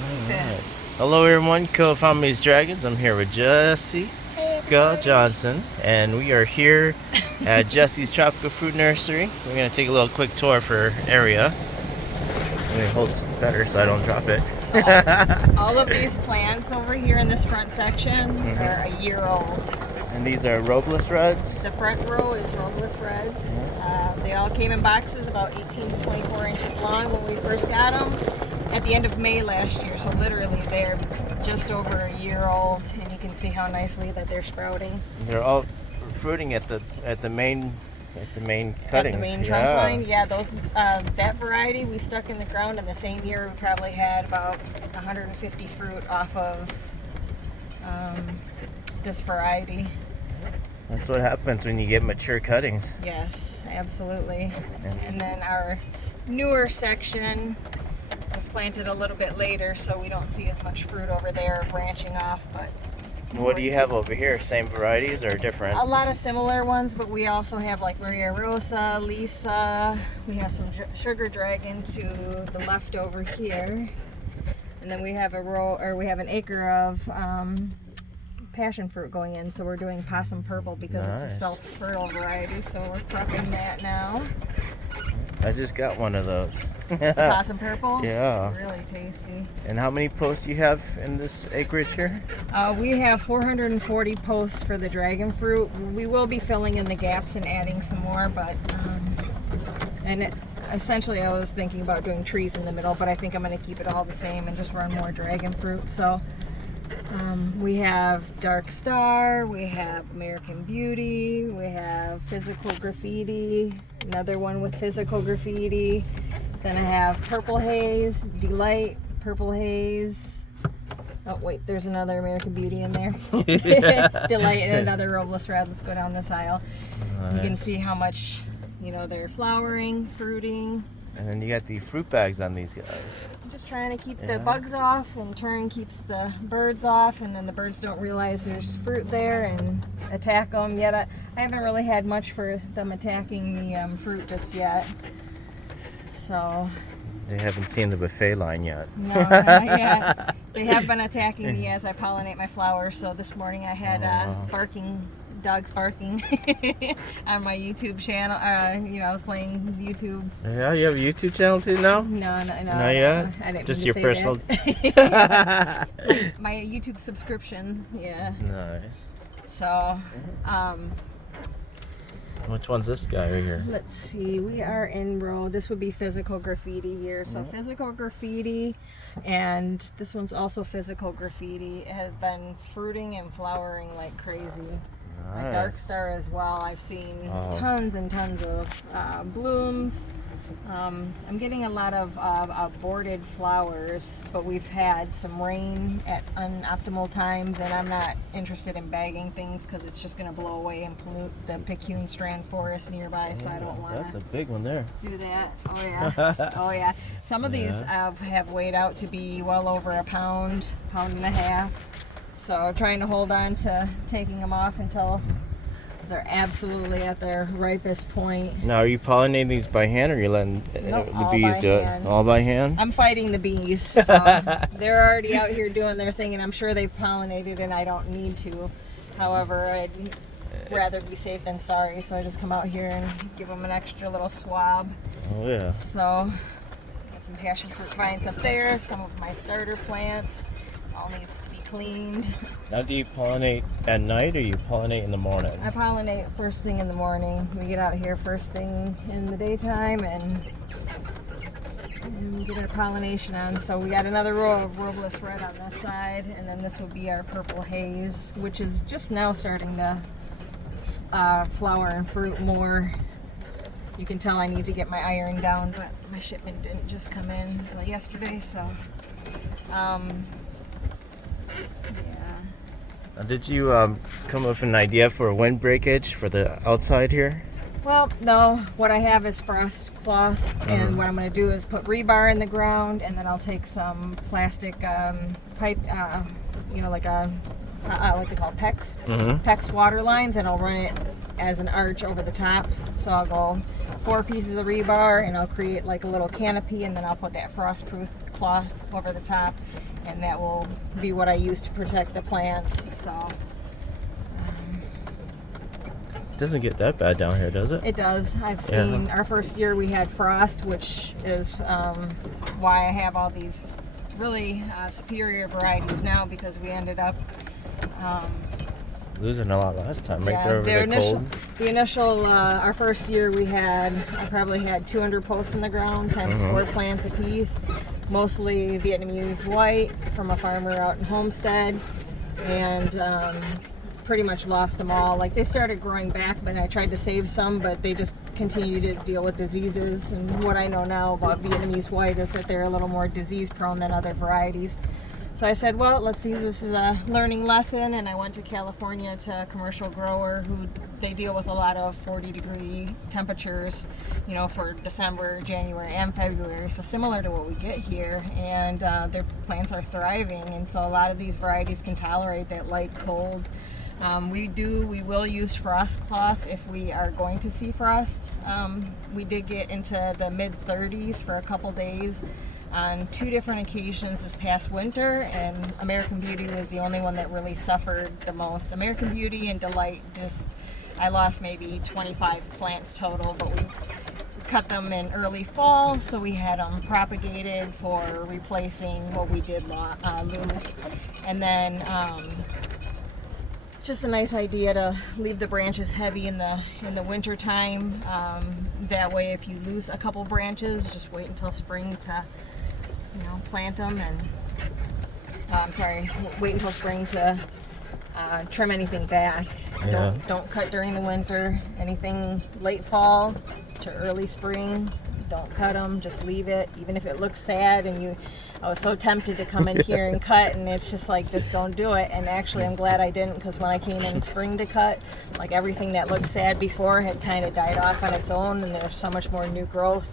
Alright. Hello everyone, co-found these dragons. I'm here with Jessie Johnson, and we are here at Jessie's Tropical Fruit Nursery. We're gonna take a little quick tour of her area. Let me hold it better so I don't drop it. All of these plants over here in this front section are a year old. And these are Robles Reds. The front row is Robles Reds. They all came in boxes about 18 to 24 inches long when we first got them at the end of May last year. So literally they're just over a year old, and you can see how nicely that they're sprouting. They're all fruiting at the main cuttings. At the main trunk line, yeah. Those that variety we stuck in the ground in the same year. We probably had about 150 fruit off of this variety. That's what happens when you get mature cuttings. Yes, absolutely. And then our newer section was planted a little bit later, so we don't see as much fruit over there branching off. But what do you have over here? Same varieties or different? a lot of similar ones, but we also have like Maria Rosa, Lisa. We have some sugar dragon to the left over here, and then we have an acre of passion fruit going in. So we're doing possum purple because it's a self-fertile variety. So we're prepping that now. I just got one of those. The possum purple? Yeah. Really tasty. And how many posts you have in this acreage here? We have 440 posts for the dragon fruit. We will be filling in the gaps and adding some more, but essentially I was thinking about doing trees in the middle, but I think I'm going to keep it all the same and just run more dragon fruit. So we have Dark Star, we have American Beauty, we have Physical Graffiti, another one with Physical Graffiti. Then I have Purple Haze, Delight, Purple Haze. Oh wait, there's another American Beauty in there. Delight and another Robles Red. Let's go down this aisle. You can see how much, they're flowering, fruiting. And then you got the fruit bags on these guys. I'm just trying to keep the bugs off, and turn keeps the birds off, and then the birds don't realize there's fruit there and attack them. Yet I haven't really had much for them attacking the fruit just yet. So they haven't seen the buffet line yet. No, not yet. They have been attacking me as I pollinate my flowers. So this morning I had dogs barking on my YouTube channel. I was playing YouTube. Yeah, you have a YouTube channel too now? No. Not yet? I didn't just mean your to say personal. my YouTube subscription, yeah. Nice. So, which one's this guy right here? let's see. We are in row. This would be Physical Graffiti here. So Physical Graffiti, and this one's also Physical Graffiti. It has been fruiting and flowering like crazy. Nice. My Dark Star as well. I've seen tons and tons of blooms. I'm getting a lot of aborted flowers, but we've had some rain at unoptimal times, and I'm not interested in bagging things because it's just going to blow away and pollute the picayune strand forest nearby, so I don't want to. That's a big one there. Do that. Oh yeah. Oh yeah. Some of these have weighed out to be well over a pound and a half. So trying to hold on to taking them off until they're absolutely at their ripest point. Now, are you pollinating these by hand, or are you letting the bees do it? All by hand? I'm fighting the bees. So they're already out here doing their thing, and I'm sure they've pollinated, and I don't need to. However, I'd rather be safe than sorry, so I just come out here and give them an extra little swab. Oh, yeah. So, got some passion fruit vines up there, some of my starter plants. All needs to be cleaned. Now, do you pollinate at night, or you pollinate in the morning? I pollinate first thing in the morning. We get out here first thing in the daytime and get our pollination on. So we got another row of Robles Red on this side, and then this will be our Purple Haze, which is just now starting to flower and fruit more. You can tell I need to get my iron down, but my shipment didn't just come in until yesterday, so Now, did you come up with an idea for a wind breakage for the outside here? Well, no. What I have is frost cloth, and what I'm going to do is put rebar in the ground, and then I'll take some plastic pipe, like a what's it called, PEX, PEX water lines, and I'll run it as an arch over the top. So I'll go 4 pieces of rebar, and I'll create like a little canopy, and then I'll put that frostproof cloth over the top, and that will be what I use to protect the plants. So Doesn't get that bad down here, does it? it does. I've seen our first year we had frost, which is why I have all these really superior varieties now, because we ended up losing a lot last time, right there over the initial, our first year I probably had 200 posts in the ground, times 4 plants a piece, mostly Vietnamese white from a farmer out in Homestead, and pretty much lost them all. Like, they started growing back, but I tried to save some, but they just continue to deal with diseases. And what I know now about Vietnamese white is that they're a little more disease prone than other varieties. So I said, well, let's use this as a learning lesson, and I went to California to a commercial grower who they deal with a lot of 40-degree temperatures, you know, for December, January, and February. So similar to what we get here, and their plants are thriving, and so a lot of these varieties can tolerate that light cold. We will use frost cloth if we are going to see frost. We did get into the mid-30s for a couple days on 2 different occasions this past winter, and American Beauty was the only one that really suffered the most. American Beauty and Delight, I lost maybe 25 plants total, but we cut them in early fall, so we had them propagated for replacing what we did lose. And then just a nice idea to leave the branches heavy in the winter time. That way, if you lose a couple branches, just wait until spring to, you know, plant them, and wait until spring to trim anything back. Yeah. Don't cut during the winter. Anything late fall to early spring, don't cut them. Just leave it, even if it looks sad. And I was so tempted to come in here and cut, and it's just like, just don't do it. And actually, I'm glad I didn't, because when I came in spring to cut, like, everything that looked sad before had kind of died off on its own, and there's so much more new growth.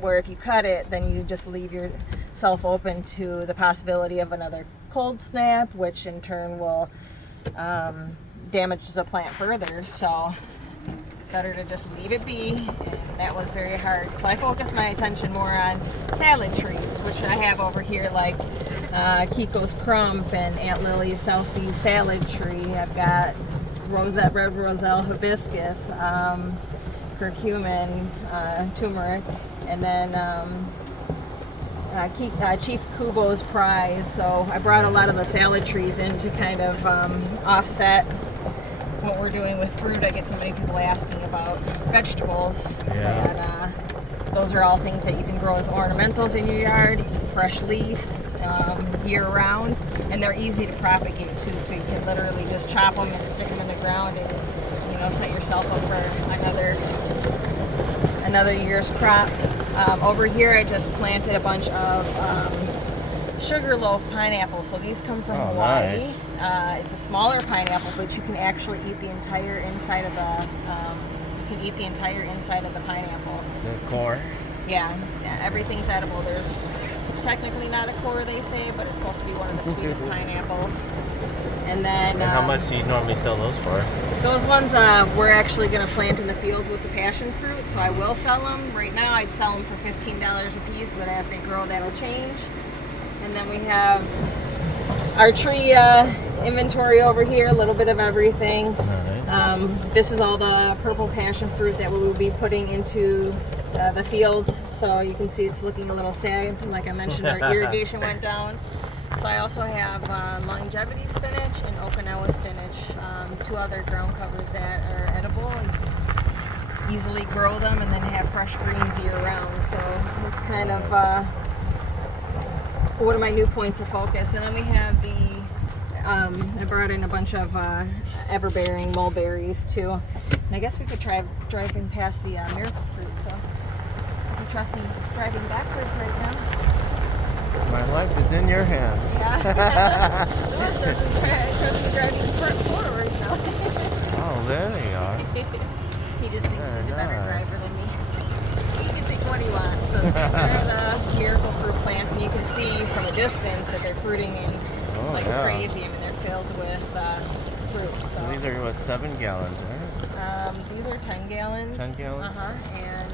Where if you cut it, then you just leave yourself open to the possibility of another cold snap, which in turn will damage the plant further. So better to just leave it be, and that was very hard. So I focused my attention more on salad trees, which I have over here, like Kiko's Crump and Aunt Lily's South Sea salad tree. I've got red roselle hibiscus, curcumin, turmeric, and then Chief Kubo's prize. So I brought a lot of the salad trees in to kind of offset what we're doing with fruit. I get so many people asking about vegetables. Yeah. And those are all things that you can grow as ornamentals in your yard, eat fresh leaves year round, and they're easy to propagate too, so you can literally just chop them and stick them in the ground, and, you know, set yourself up for another year's crop. Over here I just planted a bunch of sugarloaf pineapples. So these come from Hawaii. Nice. It's a smaller pineapple, but you can actually eat the entire inside of the pineapple. The core. Yeah, everything's edible. There's technically not a core, they say, but it's supposed to be one of the sweetest pineapples. And then. And how much do you normally sell those for? Those ones we're actually going to plant in the field with the passion fruit, so I will sell them. Right now I'd sell them for $15 a piece, but as they grow that'll change. And then we have our tree inventory over here, a little bit of everything. Nice. This is all the purple passion fruit that we will be putting into the field. So you can see it's looking a little sad. Like I mentioned, our irrigation went down. So I also have longevity spinach and Okinawa spinach, 2 other ground covers that are edible. And easily grow them and then have fresh greens year round. So it's kind of one of my new points of focus. And then we have I brought in a bunch of ever-bearing mulberries too. And I guess we could try driving past the miracle fruit. So you can trust me driving backwards right now. My life is in your hands. Yeah. Trust me driving front forward now. Oh, there you are. He just thinks he's a better nice. driver than me. He can think what he wants. So these are the miracle fruit plants, and you can see from a distance that they're fruiting in like crazy. I mean, they're filled with fruit. So these are what, 7 gallons, right? These are 10 gallons. 10 gallons? And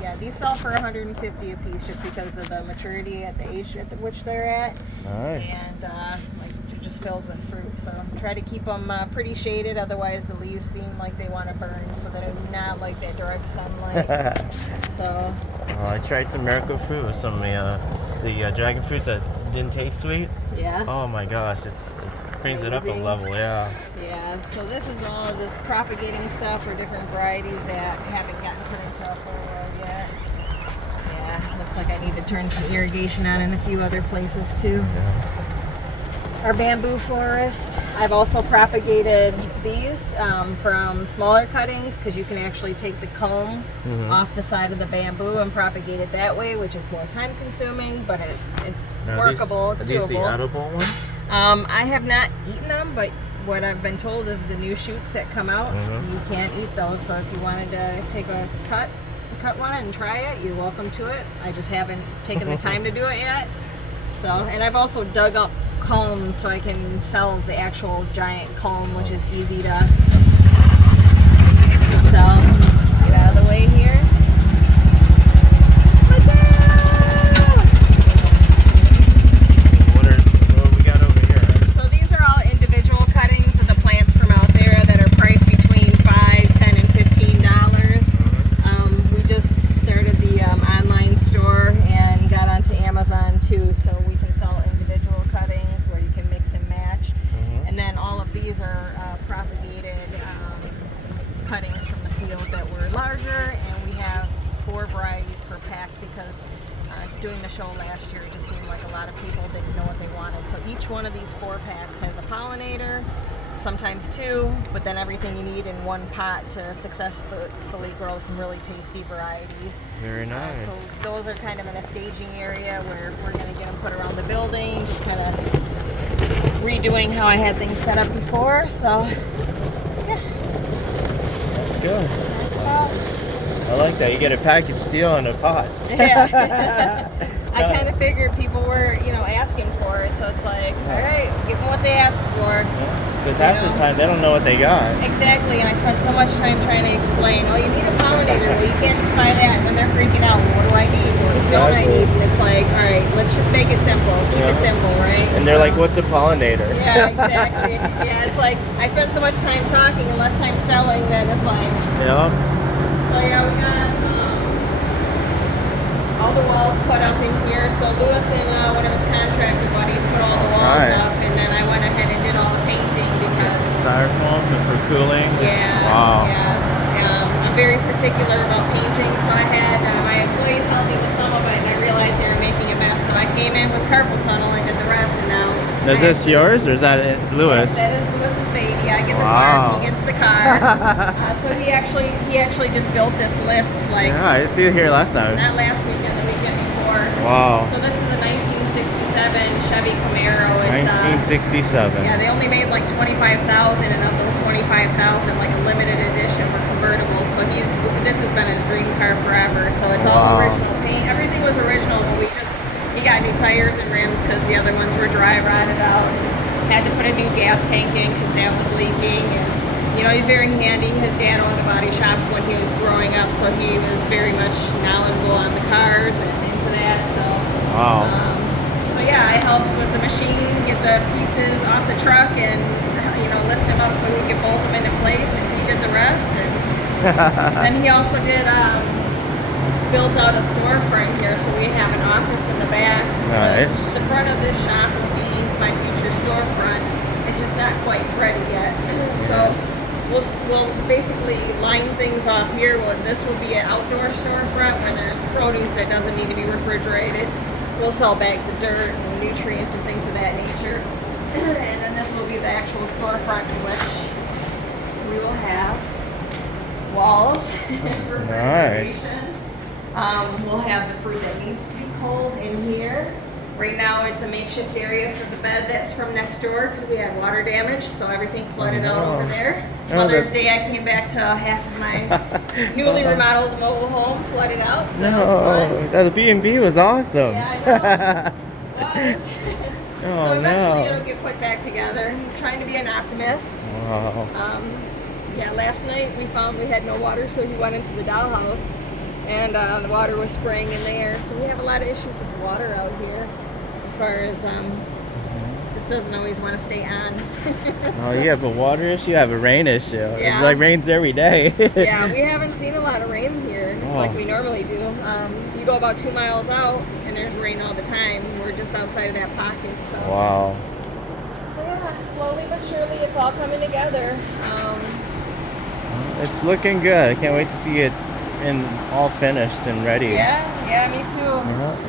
Yeah, these sell for 150 a piece just because of the maturity at the age at which they're at. Nice. And like they're just filled with fruit. So try to keep them pretty shaded, otherwise the leaves seem like they want to burn, so they do not like that direct sunlight. So. Well, I tried some miracle fruit with some of the dragon fruits that didn't taste sweet. Yeah. Oh my gosh, it brings it up a level, yeah. Yeah, so this is all just propagating stuff for different varieties that haven't gotten put into a full row yet. Yeah, looks like I need to turn some irrigation on in a few other places too. Yeah. Our bamboo forest, I've also propagated these from smaller cuttings because you can actually take the comb off the side of the bamboo and propagate it that way, which is more time consuming, but it's workable, it's doable. Are these the edible ones? I have not eaten them, but what I've been told is the new shoots that come out, you can't eat those. So if you wanted to take a cut one and try it, you're welcome to it. I just haven't taken the time to do it yet. So, and I've also dug up cones so I can sell the actual giant cone, which is easy to sell. Let's get out of the way here. What we got over here? So these are all individual cuttings of the plants from out there that are priced between $5, $10, and $15. We just started the online store and got onto Amazon too, so we can sell individual cuttings where you can mix and match. And then all of these are propagated cuttings from the field that were larger, and we have 4 varieties per pack because doing the show last year it just seemed like a lot of people didn't know what they wanted. So each one of these 4 packs has a pollinator, sometimes 2, but then everything you need in one pot to successfully grow some really tasty varieties. Very nice. So those are kind of in a staging area where we're going to get them put around the building, just kind of redoing how I had things set up before. So yeah. That's good. I like that. You get a package deal in a pot. Yeah. I kind of figured people were, asking for it, so it's like, all right, give them what they ask for. Because half the time they don't know what they got. Exactly, and I spent so much time trying to explain, oh, you need a pollinator, well, you can't just buy that, and then they're freaking out, well, what do I need, what don't I need, and it's like, all right, let's just make it simple, keep it simple, right? And they're like, what's a pollinator? Yeah, exactly. Yeah, it's like, I spent so much time talking and less time selling, then it's like, Yeah. So yeah, we got all the walls put up in here. So Lewis and one of his contractor buddies put all the walls up, and then I went ahead and did all the painting because Styrofoam for cooling. Yeah. Wow. Yeah. I'm very particular about painting, so I had my employees help me with some of it, and I realized they were making a mess. So I came in with carpal tunnel and did the rest, and now. Is this yours or is that Lewis? That is Lewis's baby. I get the farm, he gets the car. So he actually just built this lift like. Yeah, I see it here last time. Not last weekend, the weekend before. Wow. So this is a 1967 Chevy Camaro. It's, 1967. Yeah, they only made like 25,000, and of those 25,000, like a limited edition were convertibles. So this has been his dream car forever. So it's all original paint. Everything was original, but he got new tires and rims because the other ones were dry rotted out. Had to put a new gas tank in because that was leaking. And he's very handy. His dad owned a body shop when he was growing up, so he was very much knowledgeable on the cars and into that. So wow. So yeah, I helped with the machine, get the pieces off the truck, and lift them up so we could bolt them into place, and he did the rest. And then he also did. Built out a storefront here, so we have an office in the back. Nice. The front of this shop will be my future storefront. It's just not quite ready yet. So we'll basically line things off here. This will be an outdoor storefront where there's produce that doesn't need to be refrigerated. We'll sell bags of dirt and nutrients and things of that nature. And then this will be the actual storefront in which we will have walls and refrigeration. We'll have the fruit that needs to be cold in here. Right now it's a makeshift area for the bed that's from next door because we had water damage, so everything flooded out over there. Mother's Day I came back to half of my newly remodeled mobile home flooded out. So the B&B was awesome. Yeah, I know. It was. So eventually it'll get put back together. I'm trying to be an optimist. Wow. Yeah, last night we found we had no water, so we went into the dollhouse. and the water was spraying in there. So we have a lot of issues with water out here, as far as just doesn't always want to stay on. Oh, you have a water issue, you have a rain issue. Yeah. It like rains every day. Yeah, we haven't seen a lot of rain here like we normally do. You go about 2 miles out and there's rain all the time. We're just outside of that pocket. So. Wow. So yeah, slowly but surely it's all coming together. It's looking good. I can't wait to see it in all finished and ready. Yeah, me too. Uh-huh. Me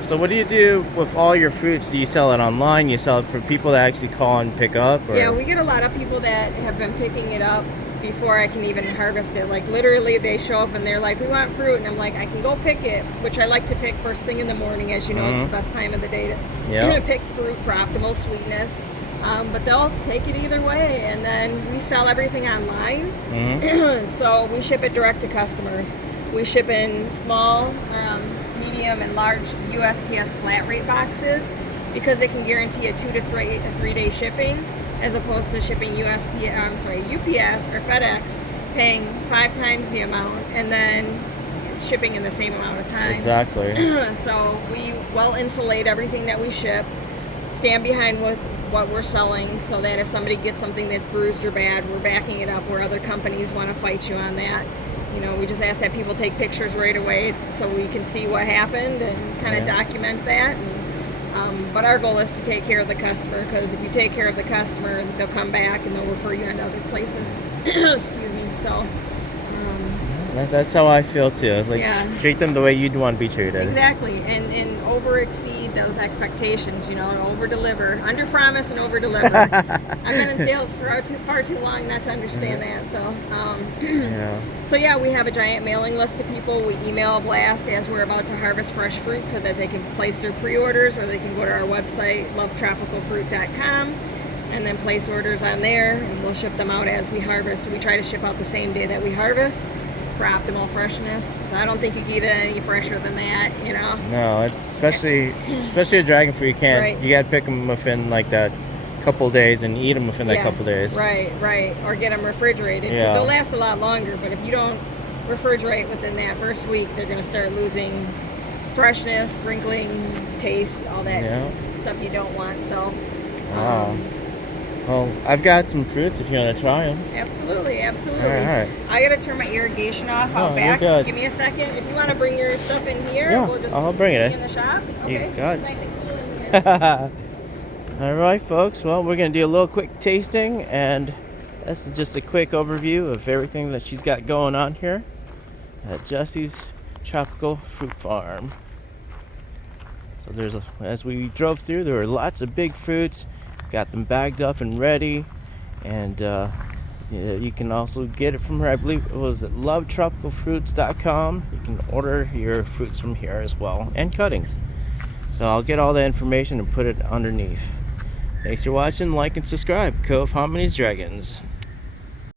too. So what do you do with all your fruits? Do you sell it online? You sell it for people that actually call and pick up? Or? Yeah, we get a lot of people that have been picking it up before I can even harvest it. Like literally they show up and they're like, we want fruit, and I'm like, I can go pick it, which I like to pick first thing in the morning. As you know, it's the best time of the day to pick fruit for optimal sweetness. But they'll take it either way, and then we sell everything online. So we ship it direct to customers. We ship in small, medium, and large USPS flat rate boxes because they can guarantee a 2 to 3 day shipping, as opposed to shipping UPS or FedEx, paying 5 times the amount and then shipping in the same amount of time. Exactly. So we well insulate everything that we ship, stand behind with what we're selling, so that if somebody gets something that's bruised or bad, we're backing it up, where other companies want to fight you on that. You know, we just ask that people take pictures right away so we can see what happened and kind of document that. And, but our goal is to take care of the customer, because if you take care of the customer, they'll come back and they'll refer you into other places. Excuse me. So that's how I feel too. It's like treat them the way you'd want to be treated. Exactly, and over exceed those expectations. You know, and over deliver, under promise and over deliver. I've been in sales for far too long not to understand that. So, so yeah, we have a giant mailing list of people. We email blast as we're about to harvest fresh fruit, so that they can place their pre-orders, or they can go to our website lovetropicalfruit.com and then place orders on there, and we'll ship them out as we harvest. So we try to ship out the same day that we harvest for optimal freshness. So I don't think you can get it any fresher than that, you know. No, it's especially a dragon fruit. You can't. You gotta pick them within like that couple days and eat them within that couple days. Right, or get them refrigerated, because they'll last a lot longer. But if you don't refrigerate within that first week, they're gonna start losing freshness, wrinkling, taste, all that stuff you don't want. So. Wow. Well, I've got some fruits if you want to try them. Absolutely. All right. I gotta turn my irrigation off out back. Give me a second. If you want to bring your stuff in here, we'll just I'll bring it in the shop. Okay. You got it. Nice and cool in here. All right, folks. Well, we're going to do a little quick tasting, and this is just a quick overview of everything that she's got going on here at Jessie's Tropical Fruit Farm. So as we drove through, there were lots of big fruits. Got them bagged up and ready, and you can also get it from her. I believe it was at lovetropicalfruits.com. You can order your fruits from here as well, and cuttings. So I'll get all the information and put it underneath. Thanks for watching. Like and subscribe. Co of Harmony's Dragons.